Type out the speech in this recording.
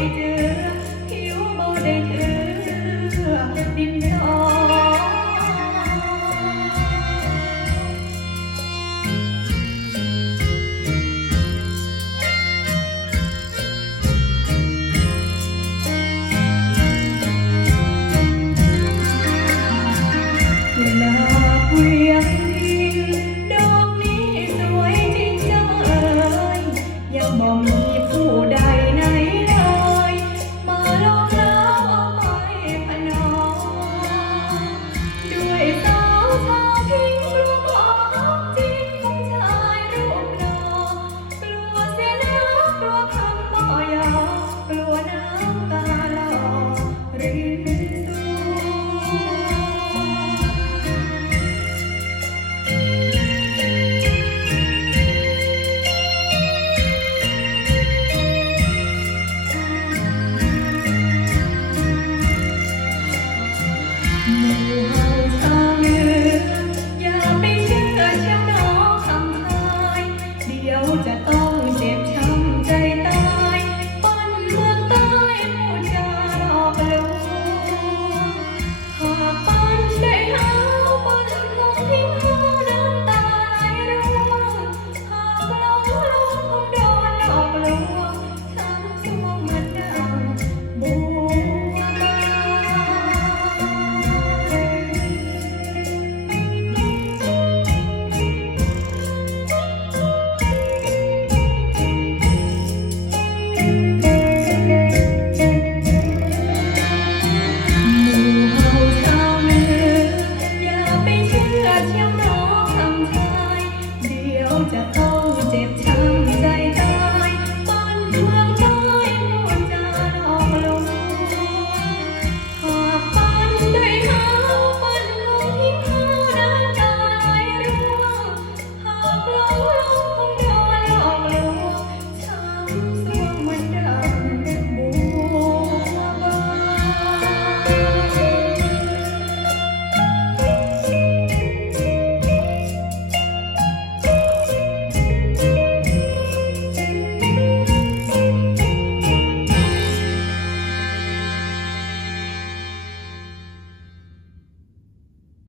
ได้เจอหิวบ่ได้เจอดินทองมอง